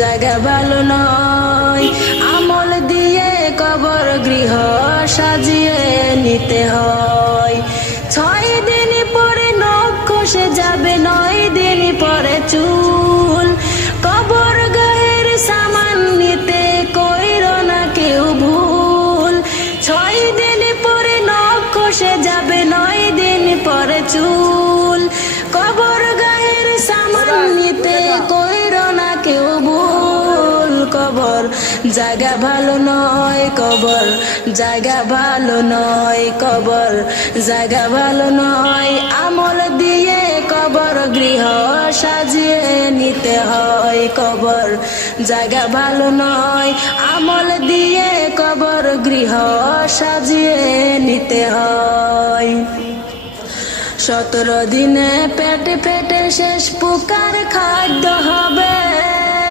জায়গা ভালো নয়। আমল দিয়ে কবর গৃহ সাজিয়ে নিতে হয়। 6 দিন পরে নখ খসে যাবে, 9 দিন পরে চুল। কবর গায়ের সামান নিতে কইরো না কেউ ভুল। 6 দিন পরে নখ খসে যাবে, 9 দিন পরে চুল। কবর গায়ের সামান নিতে কইরো না কেউ ভুল। কবর জায়গা ভালো নয়, কবর জায়গা ভালো নয়, কবর জায়গা ভালো নয়। আমল দিয়ে কবর গৃহ সাজিয়ে নিতে হয়। কবর জায়গা ভালো নয়, আমল দিয়ে কবর গৃহ সাজিয়ে নিতে হয়। 17 দিনে পেটে পেটে শেষ পুকার খাদ্য হবে।